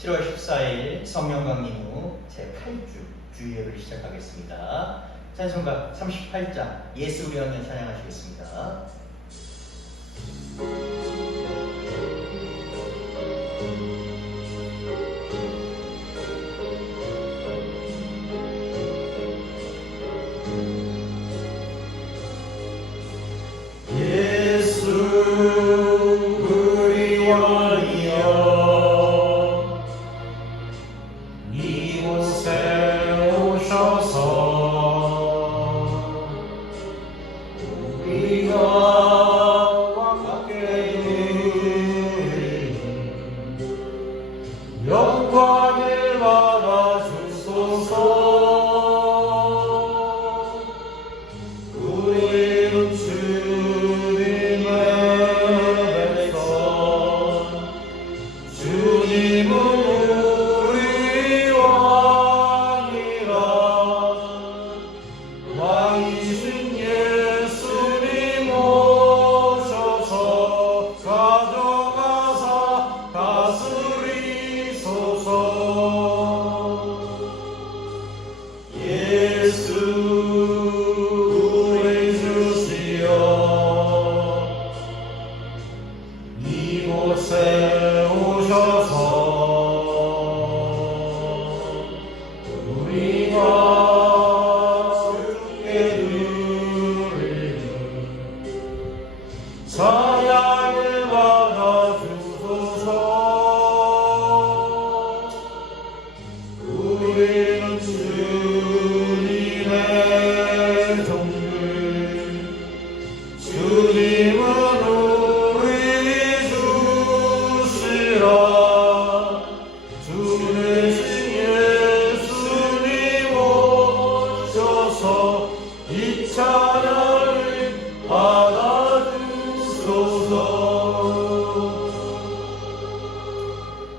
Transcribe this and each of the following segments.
7월 14일 성령 강림 후 제8주 주일예배를 시작하겠습니다. 찬송가 38장 예수 우리 영혼 찬양하시겠습니다.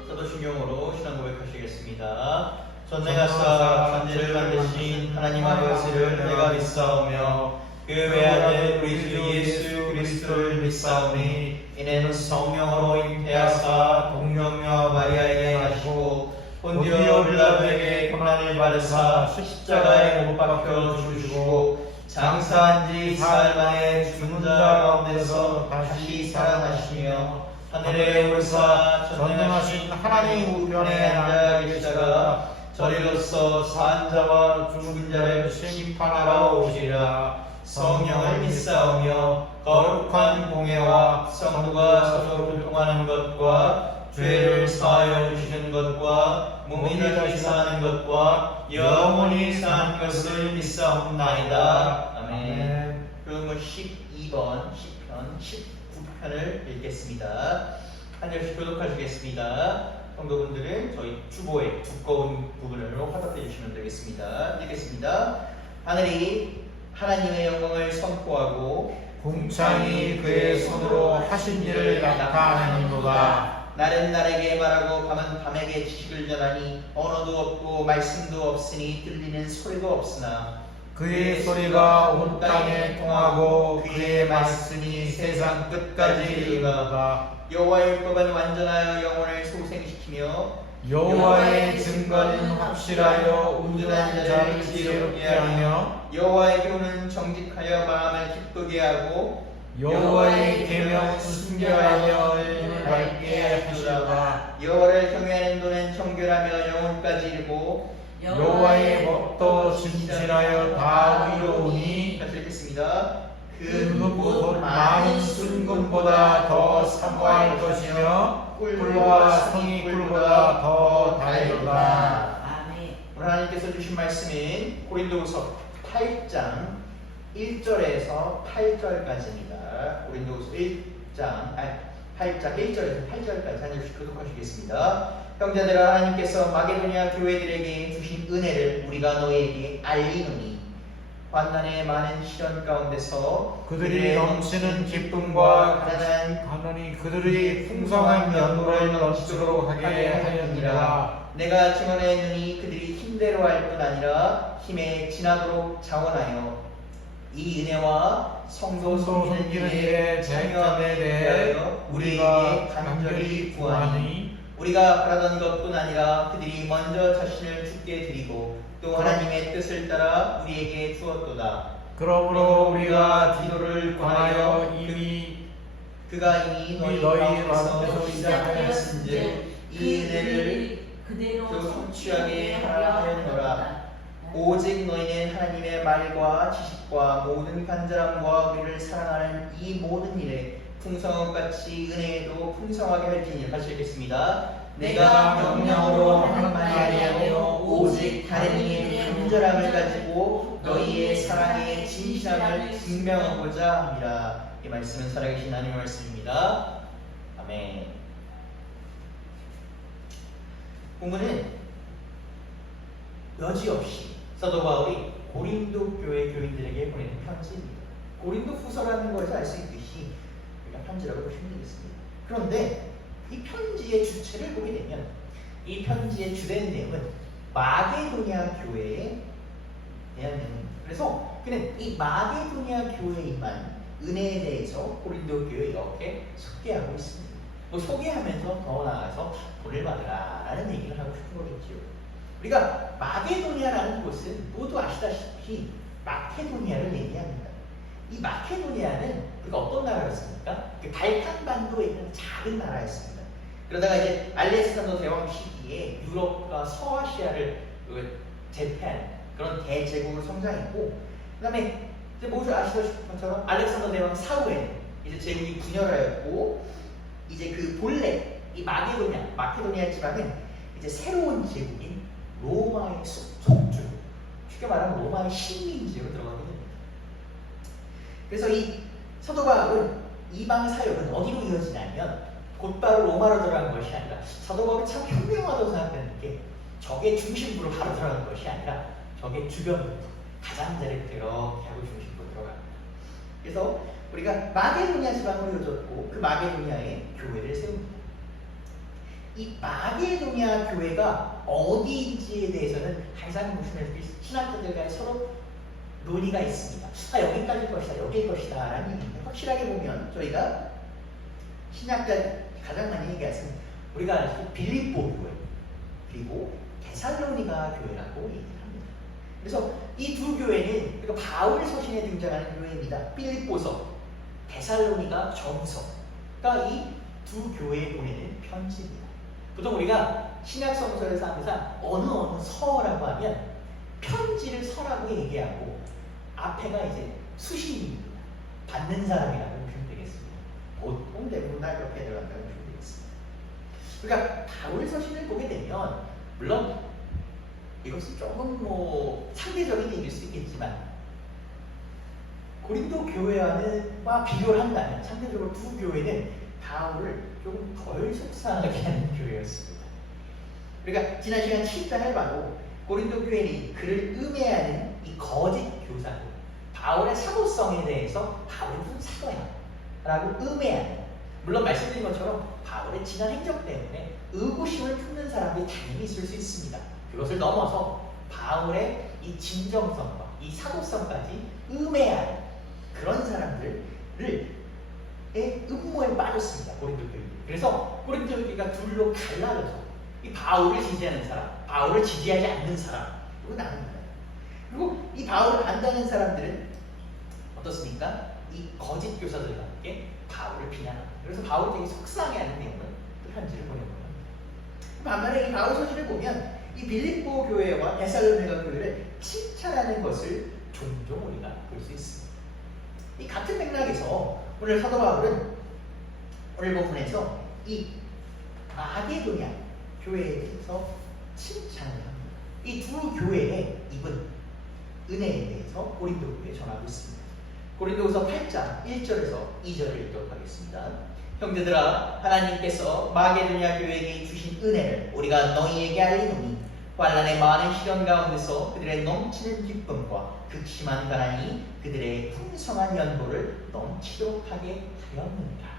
사도신경으로 신앙 고백하시겠습니다. 전능하사 천지를 만드신 하나님 아버지를 내가 믿사오며 그 외아들 우리 주 예수 그리스도를 믿사오니 이는 성령으로 잉태하사 동정녀 마리아에게 나시고 본디오 빌라도에게 고난을 받으사 십자가에 못 박혀 죽으시고 장사한 지 사흘 만에 죽은 자 가운데서 다시 살아나시며 하늘에 오르사 전능하신 하나님 우편에 앉아 계시다가 저리로서 산 자와 죽은 자를 심판하러 오시리라. 성령을 믿사오며 거룩한 공예와 성도가 서로 교통하는 것과 죄를 사하여 주시는 것과 몸이 다시 사는 것과 영원히 사는 것을 믿사옵나이다. 아멘. 그러면 12번 시편 19편을 읽겠습니다. 한 절씩 교독하시겠습니다. 성도분들은 저희 주보의 두꺼운 부분으로 화답해 주시면 되겠습니다. 읽겠습니다. 하늘이 하나님의 영광을 선포하고 궁창이 그의 손으로 하신 일을 나타내는도다. 날은 날에게 말하고 밤은 밤에게 지식을 전하니 언어도 없고 말씀도 없으니 들리는 소리도 없으나 그의 소리가 온 땅에 통하고 그의 말씀이 세상 끝까지 이르도다. 여호와의 율법은 완전하여 영혼을 소생시키며 여호와의 증거는 확실하여 운전한 자를 지혜롭게 하며 여호와의 교훈은 정직하여 마음을 기쁘게 하고 여호와의 계명은 순결하여 눈을 밝게 하시도다. 여호와를 경외하는 도는 정결하며 영혼까지 이르고 여호와의 법도 진실하여 다 의로우니 같이 읽겠습니다. 그 많은 순금보다 더 사모할 것이며 꿀과 성이 꿀보다 더 달도다. 아멘. 오늘 하나님께서 주신 말씀인 고린도후서 8장 1절에서 8절까지입니다. 고린도후서 8장 1절에서 8절까지 한 절씩 교독하시겠습니다. 형제들아, 하나님께서 마게도냐 교회들에게 주신 은혜를 우리가 너희에게 알리노니 환난의 많은 시련 가운데서 그들이 넘치는 기쁨과 가난이 그들이 풍성한 연고를 넘치도록 하게 하였느니라. 내가 증언하였느니 그들이 힘대로 할 뿐 아니라 힘에 지나도록 자원하여 이 은혜와 성도 섬기는 일에 참여함에 대해 우리가 간절히 구하니 우리가 바라던 것뿐 아니라 그들이 먼저 자신을 주께 드리고 또 하나님의 뜻을 따라 우리에게 주었도다. 그러므로 우리가 디도를 관하여 이미 그가 이미 너희 가운데서 시작하였은즉 이 은혜를 그대로 성취하게 하려 하였노라. 오직 너희는 하나님의 말과 지식과 모든 간절함과 우리를 사랑하는 이 모든 일에 풍성함같이 은혜에도 풍성하게 할지니. 다시 읽겠습니다. 내가 명령으로 하는 말이 아니하며 오직 하나님의 간절함을 가지고 너희의 사랑의 진실함을 증명하고자 합니다. 이 말씀은 살아계신 하나님의 말씀입니다. 아멘. 본문은 여지없이 사도 바울이 고린도 교회 교인들에게 보내는 편지입니다. 고린도 후서라는 것을 알 수 있듯이 우리가 편지라고 보시면 되겠습니다. 그런데 이 편지의 주체를 보게 되면 이 편지의 주된 내용은 마게도냐 교회에 대한 내용입니다. 그래서 그는 이 마게도냐 교회에 임한 은혜에 대해서 고린도 교회에 이렇게 소개하고 있습니다. 뭐 소개하면서 더 나아가서 돈을 받으라라는 얘기를 하고 싶은 거겠죠. 우리가 마게도냐라는 곳은 모두 아시다시피 마케도니아를 얘기합니다. 이 마케도니아는 우리가 어떤 나라였습니까? 그 발칸반도에 있는 작은 나라였습니다. 그러다가 이제 알렉산더 대왕 시기에 유럽과 서아시아를 제패한 그런 대제국으로 성장했고, 그 다음에 이제 모두 아시다시피 것처럼 알렉산더 대왕 사후에는 이제 제국이 분열하였고, 이제 그 본래 이 마케도니아 지방은 이제 새로운 제국인 로마의 속주, 쉽게 말하면 로마의 식민지로 들어가게 됩니다. 그래서 이 사도 바울은 이방 사역은 어디로 이어지냐면 곧바로 로마로 들어간 것이 아니라, 사도 바울은 참 현명하다고 생각하는 게 적의 중심부로 바로 들어간 것이 아니라 적의 주변부터 가장자리를 이렇게 하고 중심부로 들어갑니다. 그래서 우리가 마게도니아 지방으로 이어졌고 그 마게도니아에 교회를 세웁니다. 이 마게도니아 교회가 어디인지에 대해서는 항상 보시면 신학자들 간에 서로 논의가 있습니다. 여기까지일 것이다, 여기일 것이다 라는 얘기인데, 확실하게 보면 저희가 신학자 가장 많이 얘기하는 우리가 알고 빌립보 교회 그리고 데살로니가 교회라고 얘기를 합니다. 그래서 이 두 교회는 그러니까 바울 서신에 등장하는 교회입니다. 빌립보서, 데살로니가 전서가 이 두 교회에 보내는 편지입니다. 보통 우리가 신약성서에서 항상 어느 서라고 하면 편지를 서라고 얘기하고 앞에가 이제 수신입니다. 받는 사람이라고 보시면 되겠습니다. 보통 대부분 다 그렇게 들어간다고 보시면 되겠습니다. 그러니까 바울 서신을 보게 되면 물론 이것은 조금 상대적인 얘기일 수 있겠지만 고린도 교회와 비교를 한다면 상대적으로 두 교회는 바울을 조금 덜 속상하게 하는 교회였습니다. 우리가 지난 시간 7장을 봐도 고린도 교회는 그를 음해하는 이 거짓 교사들, 바울의 사도성에 대해서 바울은 좀 사도야 라고 음해하는, 물론 말씀드린 것처럼 바울의 지난 행적 때문에 의구심을 품는 사람들이 당연히 있을 수 있습니다. 그것을 넘어서 바울의 이 진정성과 이 사도성까지 음해하는 그런 사람들의 음모에 빠졌습니다. 고린도 교회. 그래서 고린도 교회가 둘로 갈라져서 이 바울을 지지하는 사람, 바울을 지지하지 않는 사람으로 나눕니다. 그리고 이 바울을 반대하는 사람들은 어떻습니까? 이 거짓 교사들과 함께 바울을 비난합니다. 그래서 바울이 되게 속상해하는 내용을 편지를 보내는 겁니다. 반면에 이 바울 서신을 보면 이 빌립보 교회와 데살로니가 교회를 칭찬하는 것을 종종 우리가 볼 수 있습니다. 이 같은 맥락에서 오늘 사도 바울은 오늘 본문에서 이 마게도냐 교회에 대해서 칭찬을 합니다. 이 두 교회에 입은 은혜에 대해서 고린도 교회에 전하고 있습니다. 고린도후서 8장 1절에서 2절을 읽도록 하겠습니다. 형제들아, 하나님께서 마게도냐 교회에게 주신 은혜를 우리가 너희에게 알리노니 환난의 많은 시련 가운데서 그들의 넘치는 기쁨과 극심한 가난이 그들의 풍성한 연보를 넘치도록 하게 하였느니라.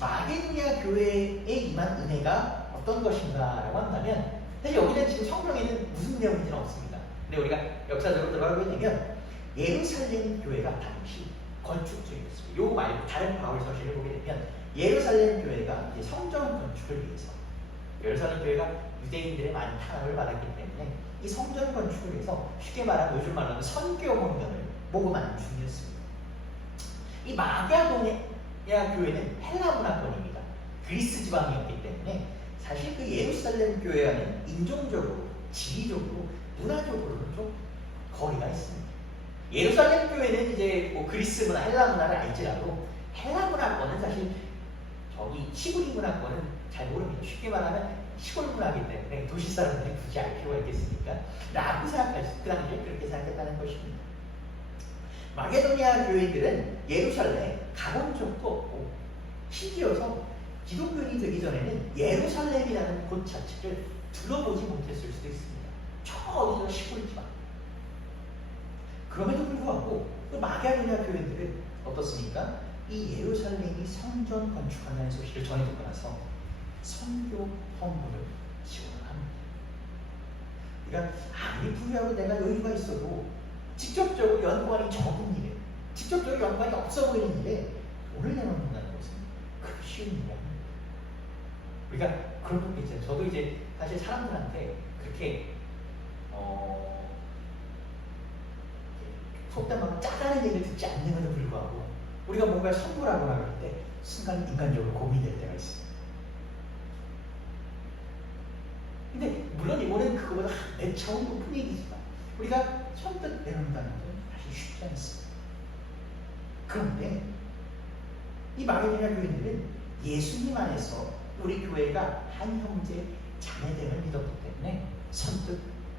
마게도냐 교회에 임한 은혜가 어떤 것인가라고 한다면, 사실 여기는 지금 성경에는 무슨 내용인지는 없습니다. 근데 우리가 역사적으로 들어가게 되면 예루살렘 교회가 당시 건축 중이었습니다. 요 말고 다른 바울 서신을 보게 되면 예루살렘 교회가 이제 성전 건축을 위해서, 예루살렘 교회가 유대인들의 많은 탄압을 받았기 때문에 이 성전 건축을 위해서 쉽게 말하면 요즘 말로는 선교 헌금을 모금하는 중이었습니다. 이 마게도냐 교회는 헬라 문화권입니다. 그리스 지방이었기 때문에 사실 그 예루살렘 교회와는 인종적으로, 지리적으로, 문화적으로는 좀 거리가 있습니다. 예루살렘 교회는 이제 뭐 그리스 문화, 헬라 문화를 알지라도 헬라 문화권은 사실 저기 시골 문화권은 잘 모릅니다. 쉽게 말하면 시골 문화이기 때문에 도시 사람들이 굳이 알 필요가 있겠습니까? 라고 생각할 수, 그 당시에 그렇게 생각했다는 것입니다. 마게도니아 교회들은 예루살렘 가본 적도 없고, 심지어서 기독교인이 되기 전에는 예루살렘이라는 곳 자체를 들어보지 못했을 수도 있습니다. 저 어디서 시골 지방. 그럼에도 불구하고 또 마게도니아 교회들은 어떻습니까? 이 예루살렘이 성전 건축한다는 소식을 전해 듣고 나서 선교 헌금을 지원을 합니다. 그러니까 아무리 부유하고 내가 여유가 있어도 직접적으로 연관이 적은 일에, 직접적으로 연관이 없어 보이는 일에 돈을 내놓는다는 것은 그렇게 쉬운 일이 아닙니다. 우리가 그런 거 있잖아요. 저도 이제 사실 사람들한테 그렇게 속담 말로 짜다는 얘기를 듣지 않는데도 불구하고 우리가 뭔가 선물하거나 그럴 때 순간 인간적으로 고민이 될 때가 있습니다. 근데 물론 이거는 그거보다 몇 차원 높은 얘기지만 우리가 선뜻 내놓는다는 것은 사실 쉽지 않습니다. 그런데 이 마게도냐 교인들은 예수님 안에서 우리 교회가 한 형제 자매됨을 믿었기 때문에 선뜻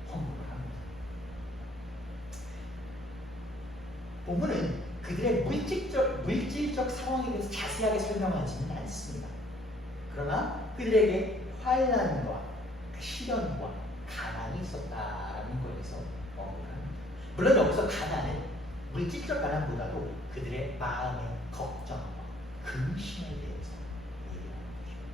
헌금을 합니다. 본문은 그들의 물질적 상황에 대해서 자세하게 설명하지는 않습니다. 그러나 그들에게 환난과 시련과 가난이 있었다는 것에서 언급을 합니다. 물론 여기서 가난은 물질적 가난보다도 그들의 마음의 걱정과 근심에 대해서 얘기하는 것입니다.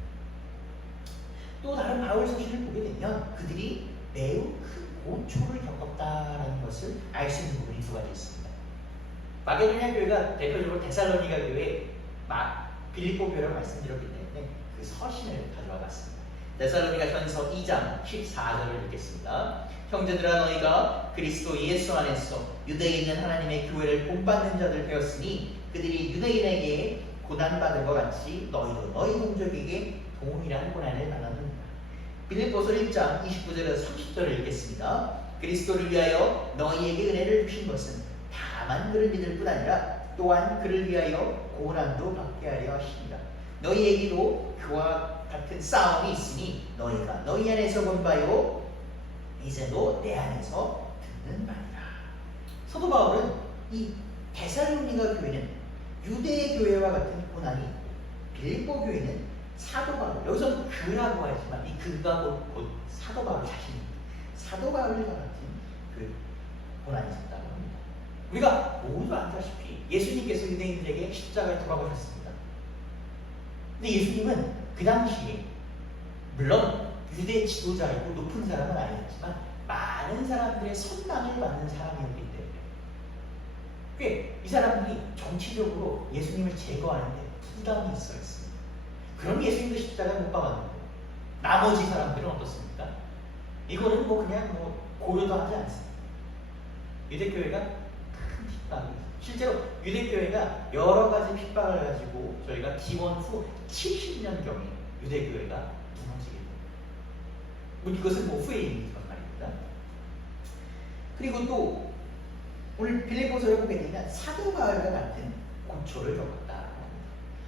또 다른 바울 서신을 보게 되면 그들이 매우 큰 고초를 겪었다는 것을 알 수 있는 부분이 두 가지 있습니다. 마게도냐 교회가 대표적으로 데살로니가 교회, 빌립보 교회라고 말씀드렸기 때문에 그 서신을 가져와 봤습니다. 데살로니가 전서 2장 14절을 읽겠습니다. 형제들아 너희가 그리스도 예수 안에서 유대에 있는 하나님의 교회를 본받는 자들 되었으니 그들이 유대인에게 고난받은 것 같이 너희도 너희 동족에게 동일한 고난을 받았느니라. 빌립보서 1장 29절에서 30절을 읽겠습니다. 그리스도를 위하여 너희에게 은혜를 주신 것은 다만 그를 믿을 뿐 아니라 또한 그를 위하여 고난도 받게 하려 하십니다. 너희에게도 그와 같은 싸움이 있으니 너희가 너희 안에서 본 바요 이제도 내 안에서 듣는 바니라. 사도 바울은 이 데살로니가 교회는 유대 교회와 같은 고난이 있고 빌립보 교회는 사도 바울, 여기서 그라고 하지만 이 그가 곧 사도 바울 자신입니다. 사도 바울과 같은 그 고난이 있었다고 합니다. 우리가 모두 알다시피 예수님께서 유대인들에게 십자가에 돌아가셨습니다. 근데 예수님은 그 당시에 물론 유대 지도자이고 높은 사람은 아니었지만 많은 사람들의 선망을 받는 사람이었기 때문에 꽤 이 사람들이 정치적으로 예수님을 제거하는데 부담이 있었습니다. 그럼 예수님도 십자가에 못 박았는데 나머지 사람들은 어떻습니까? 이거는 그냥 고려도 하지 않습니다. 유대교회가 큰 핍박이 실제로 유대교회가 여러 가지 핍박을 가지고 저희가 기원 후 70년경에 유대교회가 무너지게 됩니다. 이것은 후에 얘기지만 말입니다. 그리고 또 오늘 빌립보서를 보게 되면 사도 바울과 같은 고초를 겪었다고 합니다.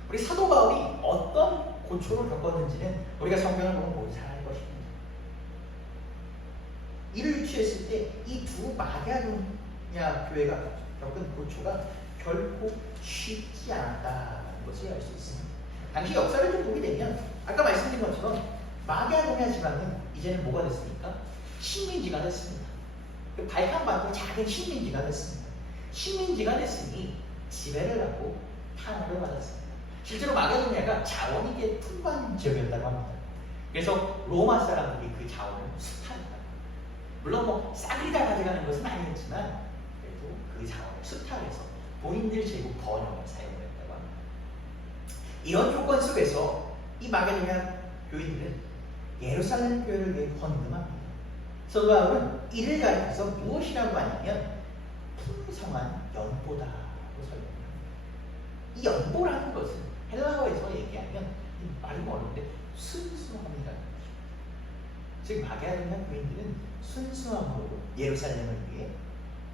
우리 사도 바울이 어떤 고초를 겪었는지는 우리가 성경을 보면 모두 잘 알 것입니다. 이를 유추했을 때 이 두 마게도냐 교회가 겪은 고초가 결코 쉽지 않았다는 것을 알 수 있습니다. 당시 역사를 좀 보게 되면 아까 말씀드린 것처럼 마게도냐 지방은 이제는 뭐가 됐습니까? 식민지가 됐습니다. 발칸반도 작은 식민지가 됐습니다. 식민지가 됐으니 지배를 하고 탄압을 받았습니다. 실제로 마게도냐가 자원이 꽤 풍부한 지역이었다고 합니다. 그래서 로마 사람들이 그 자원을 수탈했다. 물론 싸그리 다 가져가는 것은 아니었지만 그래도 그 자원을 수탈해서 본인들 제국 번영을 사용했다고 합니다. 이런 조건 속에서 이 마게도냐 교인들은 예루살렘 교회를 위해 헌금합니다. 사도 바울은 이를 가리켜서 무엇이라고 하냐면 풍성한 연보다라고 설명합니다. 이 연보라는 것은 헬라어에서 얘기하면 이 말이 어려운데 순수함이라는 것입니다. 즉 마게도냐 교인들은 순수함으로 예루살렘을 위해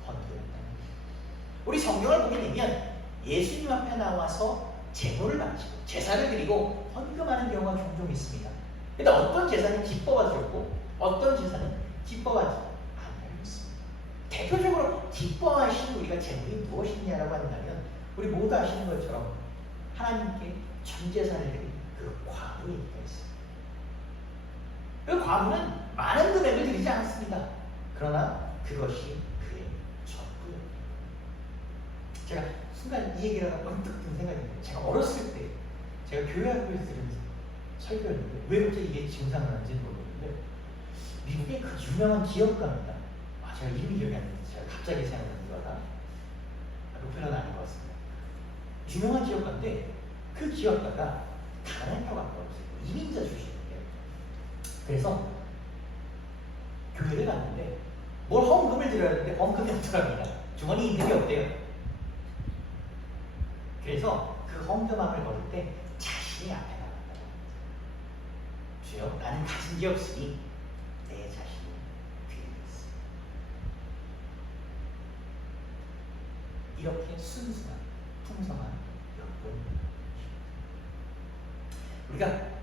헌금했다는 것입니다. 우리 성경을 보게 되면 예수님 앞에 나와서 제물을 바치고 제사를 드리고 헌금하는 경우가 종종 있습니다. 근데 어떤 제사는 기뻐하셨고 어떤 제사는 기뻐하지 않는 있습니다. 대표적으로 기뻐하시는 우리가 제물이 무엇이냐라고 한다면 우리 모두 아시는 것처럼 하나님께 전 제사를 드린 그 과부 얘기가 있습니다. 그 과부는 많은 금액을 드리지 않습니다. 그러나 그것이 그의 전부였습니다. 제가 순간 이 얘기를 하다 번뜩 든 생각이 들어요. 제가 어렸을 때 제가 교회학교에서 들은 설교였는데 왜 갑자기 이게 증상을 하는지 모르겠는데 미국의 그 유명한 기업가입니다. 제가 이름이 기억이 안 나는데 제가 갑자기 생각나는 거다. 로페라는 아닌 것 같습니다. 유명한 기업가인데 그 기업가가 가난한 혀가 없어요. 이민자 출신이에요. 그래서 교회를 갔는데 뭘 헌금을 드려야 되는데 헌금이 없더랍니다. 주머니에 있는 게 없대요. 그래서 그 헌금함을 걸을 때 자신이 앞에 나갔다고 합니다. 주여, 나는 가진 게 없으니 내 자신을 드리겠습니다. 이렇게 순수한 풍성한 연봉입니다. 우리가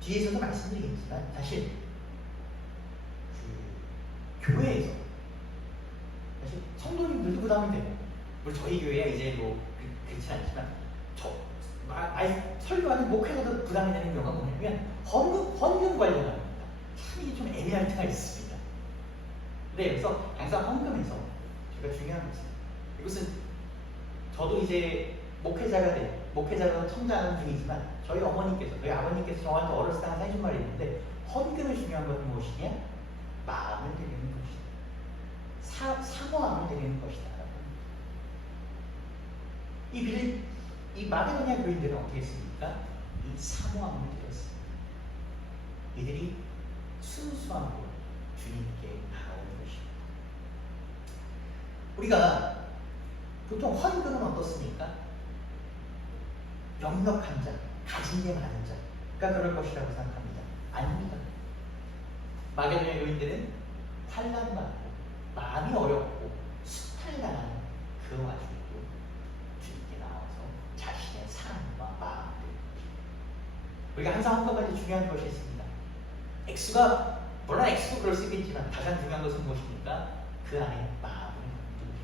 뒤에서도 말씀드리겠지만 사실 그 교회에서 사실 성도님들도 부담이 되고 물론 저희 교회야 이제 뭐 그렇지 않지만 설교하는 목회자도 부담이 되는 경우가 뭐냐면 헌금 관련합니다. 참 이게 좀 애매할 때가 있습니다. 네, 그래서 항상 헌금에서 제가 중요한 것은 이것은 저도 이제 목회자로 성장하는 중이지만 저희 아버님께서 저한테 어렸을 때 항상 해준 말이 있는데 헌금의 중요한 것은 무엇이냐? 마음을 드리는 것이다. 사모함을 드리는 것이다. 이 마게도냐 교인들은 어떻게 했습니까? 이 사모함을 드렸습니다. 이들이 순수함으로 주님께 나아오는 것입니다. 우리가 보통 헌금은 어떻습니까? 넉넉한 자, 가진 게 많은 자가 그럴 것이라고 생각합니다. 아닙니다. 마게도냐 교인들은 환난받고 마음이 어렵고 수탈당하는 그 와중에도 주님께 나와서 자신의 삶과 마음을 우리가 항상 헌금할 때 중요한 것이 있습니다. 물론 액수도 그럴 수 있겠지만 가장 중요한 것은 무엇입니까? 그 안에 마음을 담는 것입니다.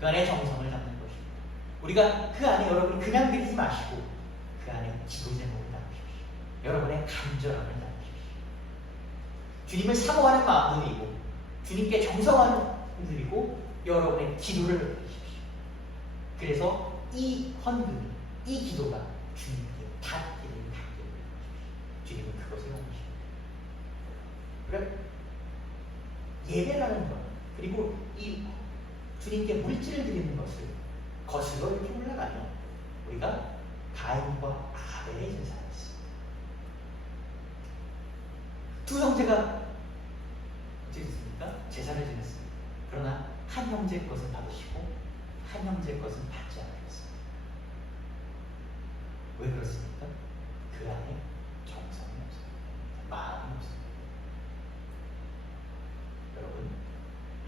그 안에 정성을 담는 것입니다. 우리가 그 안에 여러분이 그냥 드리지 마시고 그 안에 기도 제목을 담으십시오. 여러분의 간절함을 담으십시오. 주님을 사모하는 마음도 드리고 주님께 정성을 드리고 여러분의 기도를 드리십시오. 그래서 이 헌금이, 이 기도가 주님께 닿기를 주님은 그것을 원하십니다. 그러니까 예배라는 것 그리고 이 주님께 물질을 드리는 것을 거슬러 이렇게 올라가면 우리가 가인과 아벨의 제사가 있습니다. 두 형제가 어떻습니까? 제사를 지냈습니다. 그러나 한 형제 것은 받으시고 한 형제 것은 받지 않았습니다. 왜 그렇습니까? 그 안에 정성이 없습니다. 마음이 없습니다. 여러분,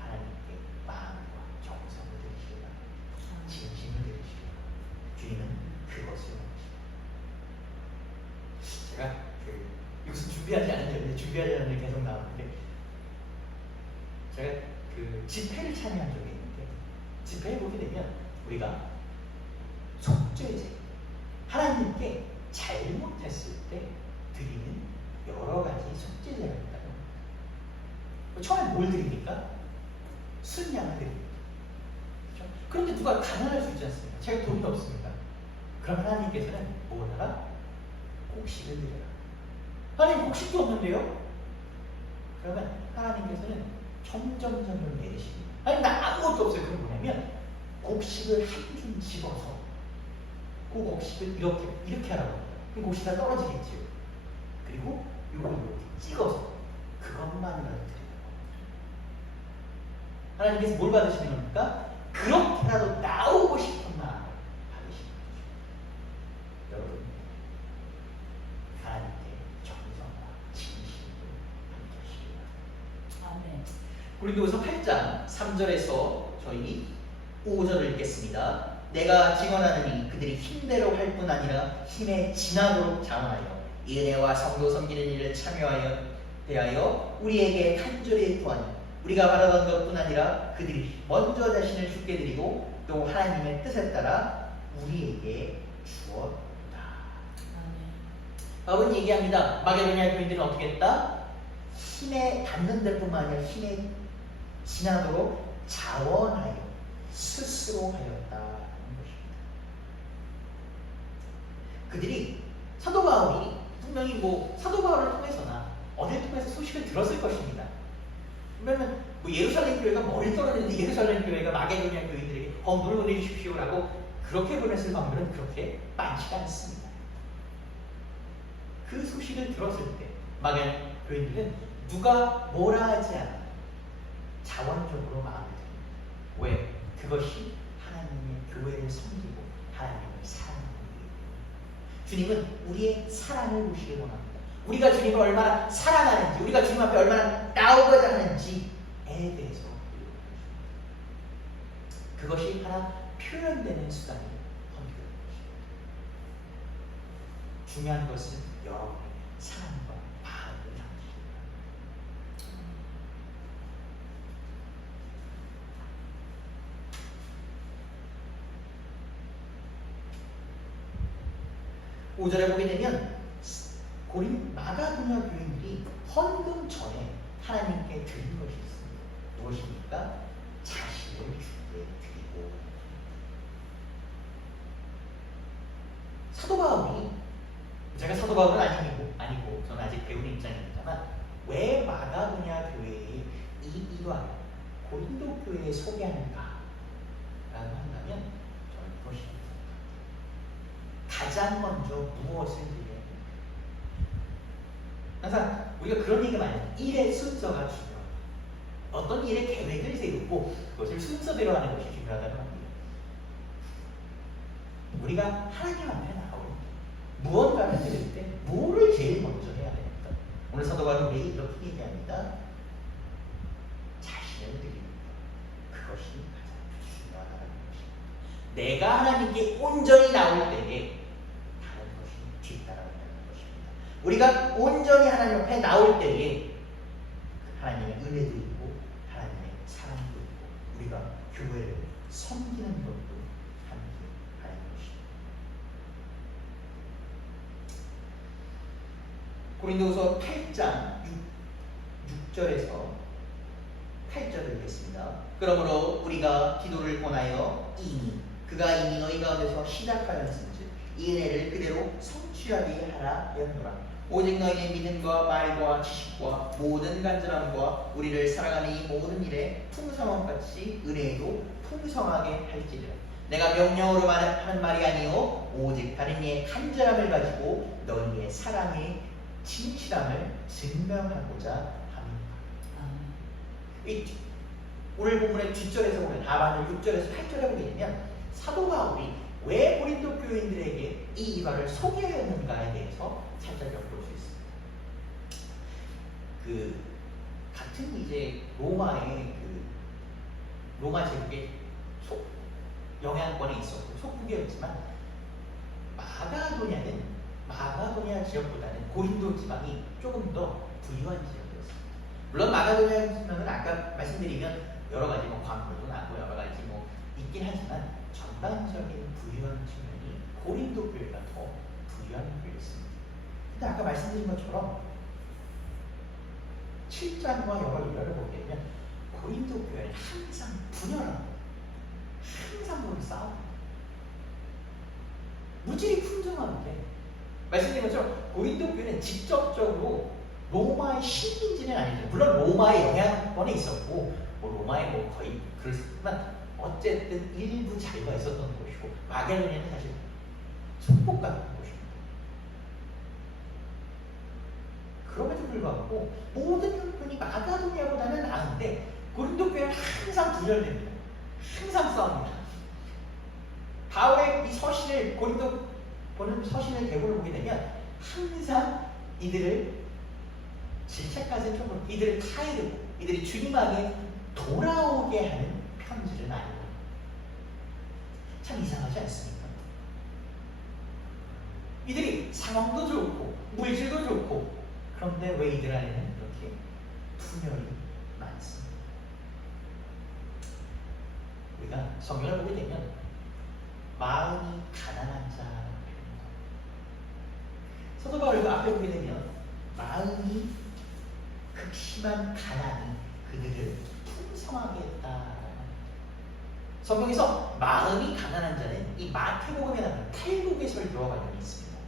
하나님께 마음과 정성을 드리시기 바랍니다. 진심을 드리시기 바랍니다. 주님은 그것을 원하십니다. 제가 이것은 준비하지 않은 일 계속 나오는데 제가 그 집회를 참여한 적이 있는데 집회에 보게 되면 우리가 속죄제 하나님께 잘못했을 때 드리는 여러 가지 속죄제가 있다고 합니다. 처음에 뭘 드립니까? 순양을 드립니다. 그렇죠? 그런데 누가 가난할 수 있지 않습니까? 제가 돈이 없습니다. 그럼 하나님께서는 뭘 하라? 곡식을 드려라. 하나님 곡식도 없는데요? 그러면 하나님께서는 점점 내리십니다. 아니 나 아무것도 없어요. 그럼 뭐냐면 곡식을 한 줌 집어서 그 곡식을 이렇게 하라고 합니다. 그럼 곡식이 다 떨어지겠지요. 그리고 이걸 이렇게 찍어서 그것만으로 드리는 겁니다. 하나님께서 뭘 받으시는 겁니까? 그렇게라도 나오고 싶은 마음을 받으시는 거죠. 여러분, 하나님께 정성과 진심으로 함께 하시기 바랍니다. 고린도후서 8장 3절에서 저희 5절을 읽겠습니다. 내가 증언하느니 그들이 힘대로 할 뿐 아니라 힘에 지나도록 자원하여 이 은혜와 성도 섬기는 일을 참여하여 대하여 우리에게 간절히 구하니 우리가 바라던 것뿐 아니라 그들이 먼저 자신을 죽게 드리고 또 하나님의 뜻에 따라 우리에게 주었다. 바울은 얘기합니다. 마게도냐 교인들은 어떻게 했다? 힘에 닿는 데뿐만 아니라 힘에 지나도록 자원하여 스스로 하였다는 것입니다. 그들이 사도 바울이 분명히 사도 바울을 통해서나 어딜 통해서 소식을 들었을 것입니다. 그러면 예루살렘 교회가 멀리 떨어지는데 예루살렘 교회가 마게도냐 교인들에게 물을 보내주십시오라고 그렇게 보냈을 확률은 그렇게 많지가 않습니다. 그 소식을 들었을 때 마게도냐 교인들은 누가 뭐라 하지 않아 자원적으로 마음을 드립니다. 왜? 그것이 하나님의 교회를 섬기고 하나님을 사랑하는 일이에요. 주님은 우리의 사랑을 보시길 원합니다. 우리가 주님을 얼마나 사랑하는지, 우리가 주님 앞에 얼마나 나오고자 하는지에 대해서 그것이 하나 표현되는 수단이 헌교인 것입니다. 중요한 것은 여러분의 사랑과 마음을 담으십니다. (5절에) 보게 되면 마가도냐 교인들이 헌금 전에 하나님께 드린 것이 있습니다. 무엇입니까? 자신을 주께 드리고. 사도 바울이, 제가 사도 바울은 아니고 저는 아직 배우는 입장입니다만, 왜 마가도냐 교회의 이 일화를 고린도 교회에 소개하는가 라고 한다면 저는 그것입니다. 가장 먼저 무엇을 드려야 합니까? 항상 우리가 그런 얘기가 많이 해요. 일의 순서가 중요하다. 어떤 일의 계획을 세우고 그것을 순서대로 하는 것이 중요하다는 겁니다. 우리가 하나님 앞에 나오고 무언가를 드릴 때 뭐를 제일 먼저 해야 됩니까? 오늘 사도 바울은 우리에게 이렇게 얘기합니다. 자신을 드립니다. 그것이 가장 중요하다는 것입니다. 내가 하나님께 온전히 나올 때에 다른 것이 뒤따라온다는 것입니다. 우리가 온전히 하나님 앞에 나올 때에 하나님의 은혜도 있고 하나님의 사랑도 있고 우리가 교회를 섬기는 것도 함께 하는 것입니다. 고린도후서 8장 6절에서 8절을 읽겠습니다. 그러므로 우리가 기도를 권하여 그가 이미 너희 가운데서 시작하였은즉 이 은혜를 그대로 성취하게 하라 하였노라. 오직 너희의 믿음과 말과 지식과 모든 간절함과 우리를 사랑하는 이 모든 일에 풍성함같이 은혜도 풍성하게 할지니라. 내가 명령으로 하는 말이 아니요 오직 다른 이의 간절함을 가지고 너희의 사랑의 진실함을 증명하고자 합니다. 오늘 본문의 뒷절에서 보면 하반절 6절에서 8절에 보게 되면 사도 바울이 왜 고린도 교인들에게 이 일화를 소개했는가에 대해서 살짝 엿볼 수 있습니다. 같은 이제 로마의 로마 제국의 영향권에 있었고 속국이었지만 마가도냐 지역보다는 고린도 지방이 조금 더 부유한 지역이었습니다. 물론 마가도냐 지방은 아까 말씀드리면 여러 가지 광물도 나고 여러 가지 있긴 하지만 전반적인 부유한 측면이 고린도 교회가 더 부유한 교회였습니다. 근데 아까 말씀드린 것처럼 7장과 여러 일화를 보게 되면 고린도 교회는 항상 분열하고 항상 싸우고 무질이 풍성한데 말씀드린 것처럼 고린도 교회는 직접적으로 로마의 식민지는 아니죠. 물론 로마의 영향권에 있었고 로마에 거의 그렇지만 어쨌든 일부 자유가 있었던 것이고 마게도냐는 사실 축복 같은 곳입니다. 그럼에도 불구하고 모든 형편이 마가도니아보다는 나은데 고린도 교회는 항상 분열됩니다. 항상 싸웁니다. 바울의 이 서신을 고린도 보는 서신의 대본을 보게 되면 항상 이들을 질책까지는 좀 이들을 타이르고 이들이 주님에게 돌아오게 하는 편지를 많이 합니다. 참 이상하지 않습니까? 이들이 상황도 좋고 물질도 좋고 그런데 왜 이들 안에는 이렇게 분열이 많습니다. 우리가 성경을 보게 되면 마음이 가난한 자라는 표현입니다. 사도 바울 앞에 보게 되면 마음이 극심한 가난이 그들을 풍성하게 했다. 성경에서 마음이 가난한 자는 이 마태복음에 나오는 탈북의 설교와 관련이 있습니다.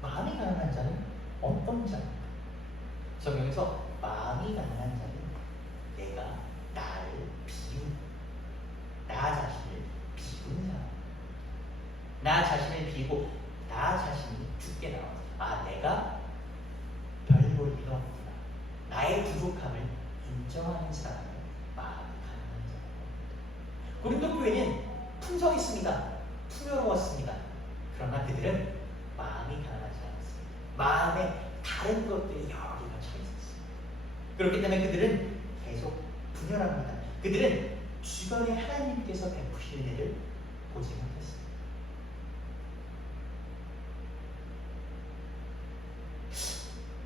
마음이 가난한 자는 어떤 자입니까? 성경에서 마음이 가난한 자는 내가 나를 비운, 나 자신을 비운 사람, 나 자신을 비고 나 자신이 죽게 나와. 아, 내가 별 볼 리가 없구나. 나의 부족함을 인정하는 사람을 마음이 가난한 자라고. 고린도 교회는 풍성했습니다. 풍요로웠습니다. 그러나 그들은 마음이 가난하지 않았습니다. 마음에 다른 것들이 여러 개가 차 있었습니다. 그렇기 때문에 그들은 계속 분열합니다. 그들은 주변에 하나님께서 베푸시는 일을 보지 못했습니다.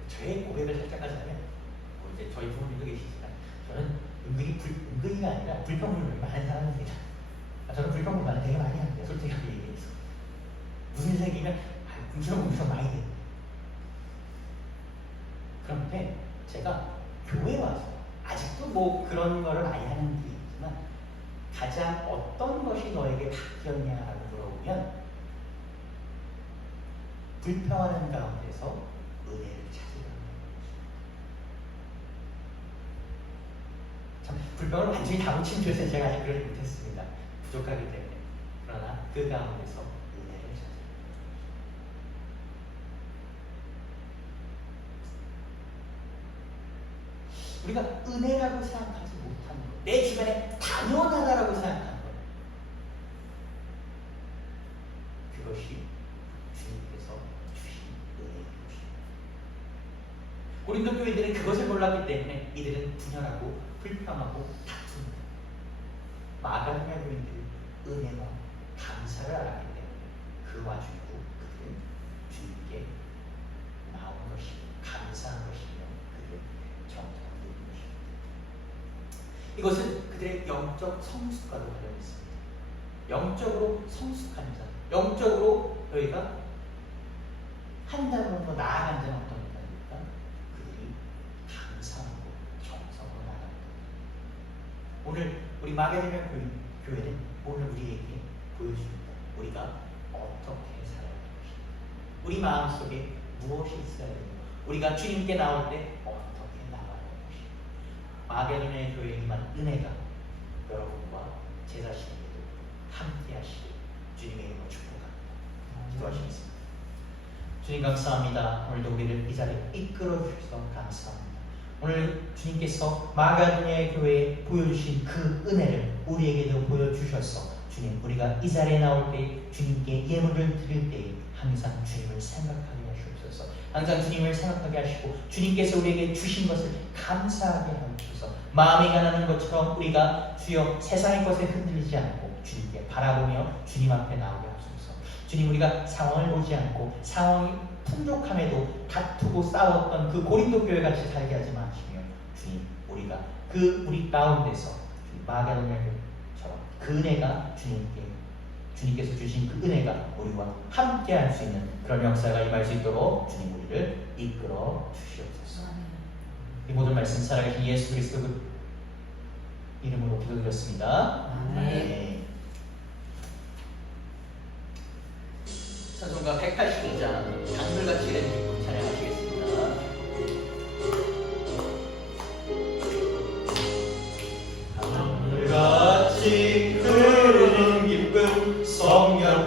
저의 고백을 살짝 하자면, 이제 저희 부모님도 계시지만, 저는 은근히가 아니라 불평불만이 많은 사람입니다. 저는 불평불만을 되게 많이 합니다. 솔직하게 얘기해서. 무슨 일 생기면, 궁시렁궁시렁 많이 돼요. 그런데 제가 교회 와서, 아직도 뭐 그런 거를 많이 하는 게 있지만, 가장 어떤 것이 너에게 바뀌었냐라고 물어보면, 불평하는 가운데서 은혜를 찾으려는 것입니다. 참 불평을 완전히 다 고친 죄에서 제가 아직 그러지 못했습니다. 부족하기 때문에. 그러나 그 가운데서 은혜를 찾으려는 것입니다. 우리가 은혜라고 생각하지 못하는 것, 내 주변에 당연하다라고 생각하는 것, 그것이 주님께서 주신 은혜인 것입니다. 고린도 교회들은 그것을 몰랐기 때문에 이들은 분열하고 불평하고 다툽니다. 마가도냐 교인들은 은혜와 감사를 알았기 때문에 그 와중에도 그들은 주님께 나온 것이고 감사한 것이며 그들은 정착한 것입니다. 이것은 그들의 영적 성숙과도 관련이 있습니다. 영적으로 성숙한 자, 영적으로 너희가 한 단계 더 나아간 자는 어떤 자입니까? 그들이 감사하고 정성으로 나아갑니다. 오늘 우리 마가도냐 교회는 오늘 우리에게 보여줍니다. 우리가 어떻게 살아야 할 것인가, 우리 마음속에 무엇이 있어야 되는가, 우리가 주님께 나올 때 어떻게 나가야 할 것인가. 마가도냐 교회에 임한 은혜가 여러분과 제 자신에게도 함께 하시길 주님의 이름으로 축복합니다. 기도하시겠습니다. 주님 감사합니다. 오늘도 우리를 이 자리에 이끌어 주셔서 감사합니다. 오늘 주님께서 마가도냐 교회에 보여주신 그 은혜를 우리에게도 보여주셔서 주님, 우리가 이 자리에 나올 때 주님께 예물을 드릴 때 항상 주님을 생각하게 하시옵소서. 항상 주님을 생각하게 하시고 주님께서 우리에게 주신 것을 감사하게 하옵소서. 마음이 가난한 것처럼 우리가 주여 세상의 것에 흔들리지 않고 주님께 바라보며 주님 앞에 나오게 하옵소서. 주님, 우리가 상황을 보지 않고 상황이 풍족함에도 다투고 싸웠던 그 고린도 교회 같이 살게 하지 마시며 주님, 우리가 우리 가운데서 마가도냐 교회처럼 그 은혜가 주님께서 주신 그 은혜가 우리와 함께 할 수 있는 그런 역사가 임할 수 있도록 주님 우리를 이끌어 주시옵소서. 이 모든 말씀 살아계신 예수 그리스도 그 이름으로 기도드렸습니다. 아멘. 찬송가 182장 강물같이 흐르는 기쁨 찬양하시겠습니다. 강물같이 흐르는 기쁨 성령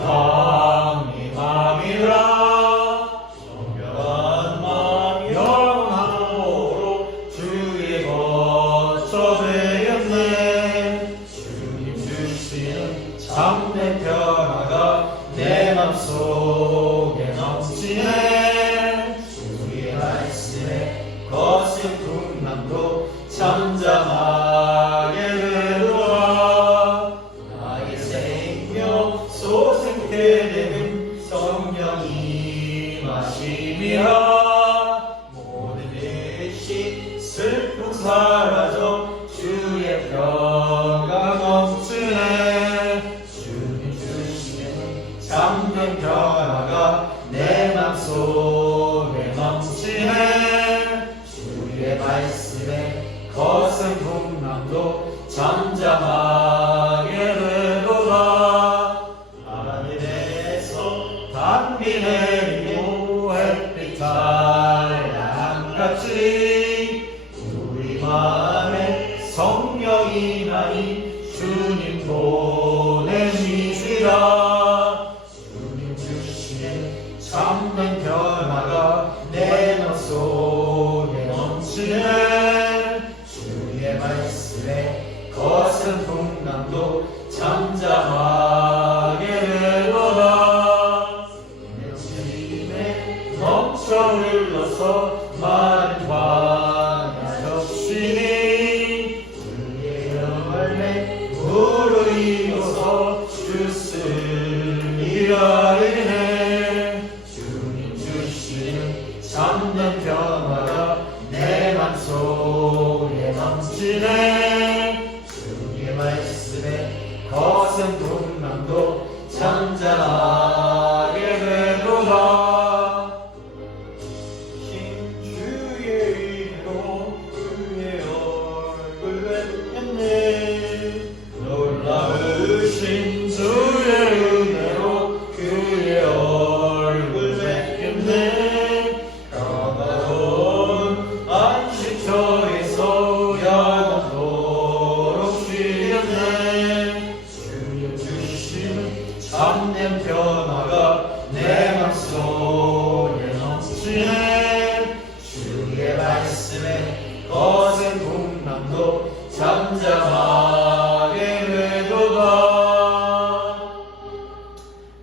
주님이라 모든 일시 슬픔 사라져 주의 평강 넘치네 주님 주시는 참된 변화가 내 맘속에 넘치네 주의 말씀에 거센 풍랑도 잠잠하게 되도다 하늘에서 단비 내리고 햇빛 찬양같이 우리 마음에 성령이 나니 주님 보내시리라 주님 주시는 참된 변화가 내 맘속에 넘치네 주의 말씀에 거센 풍랑도 잠잠하게 되도다 내 집에 넘쳐 흘러서 마른 광야 적시니 주의 열매 물을 이어서 주스를 일하리네 주님 주시는 참된 변화가 내 맘속에 넘치네 주의 말씀에 거센 풍랑도 잠잠하게 되도다 주의 이로 그의 얼굴 뵙겠네 놀라우신 주의 은혜로 그의 얼굴 뵙겠네 평화로운 안식처에서 영원토록 쉬겠네 주님 주시는 참된 변화가 내 맘속에 넘치네 주의 말씀에 거센 풍랑도 잠잠하게 되도다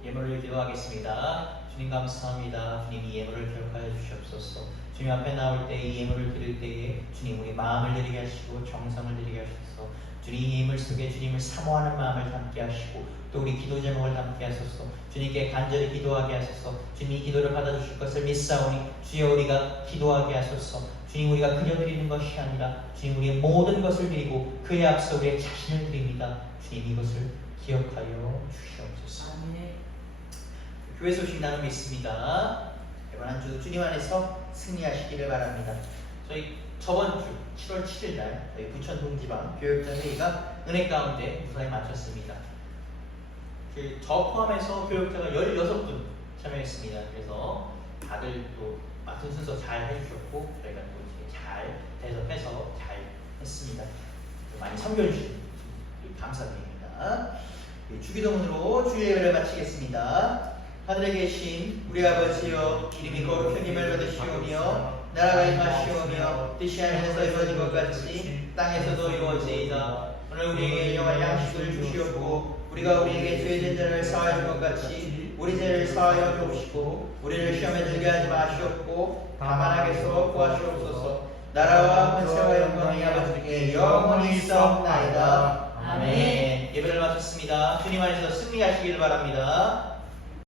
예물을 기도하겠습니다. 주님 감사합니다. 주님 이 예물을 기억하여 주시옵소서. 주님 앞에 나올 때 이 예물을 드릴 때에 주님 우리 마음을 드리게 하시고 정성을 드리게 하셔서 주님 이 예물 속에 주님을 사모하는 마음을 담게 하시고 또 우리 기도 제목을 담게 하소서. 주님께 간절히 기도하게 하소서. 주님 이 기도를 받아주실 것을 믿사오니 주여 우리가 기도하게 하소서. 주님 우리가 그려드리는 것이 아니라 주님 우리의 모든 것을 드리고 그의 앞서 우리의 자신을 드립니다. 주님 이것을 기억하여 주시옵소서. 교회 소식 나누고 있습니다. 이번 한 주 주님 안에서 승리하시기를 바랍니다. 저희 저번 주 7월 7일 날 저희 부천 동지방 교육자 회의가 은혜 가운데 무사히 마쳤습니다. 저 포함해서 교육자가 16분 참여했습니다. 그래서 다들 또 맡은 순서 잘 해주셨고 저희가 또 이제 잘 대접해서 잘 했습니다. 많이 참여해 주신 감사드립니다. 주기도문으로 주일 예배를 마치겠습니다. 하늘에 계신 우리 아버지여 이름이 거룩하심을 받으시오며 나라가 임하시오며 뜻이 하늘에서 이루어진 것 같이 땅에서도 이루어지이다. 오늘 우리에게 일용할 양식을 주시옵고 우리가 우리에게 죄진 자를 사하여 준 것 같이 우리 죄를 사하여 주옵시고 우리를 시험에 들게 하지 마시옵고 다만 악에서 구하시옵소서. 나라와 권세와 영광이 아버지께 영원히 있사옵나이다. 아멘. 예배를 마쳤습니다. 주님 안에서 승리하시길 바랍니다.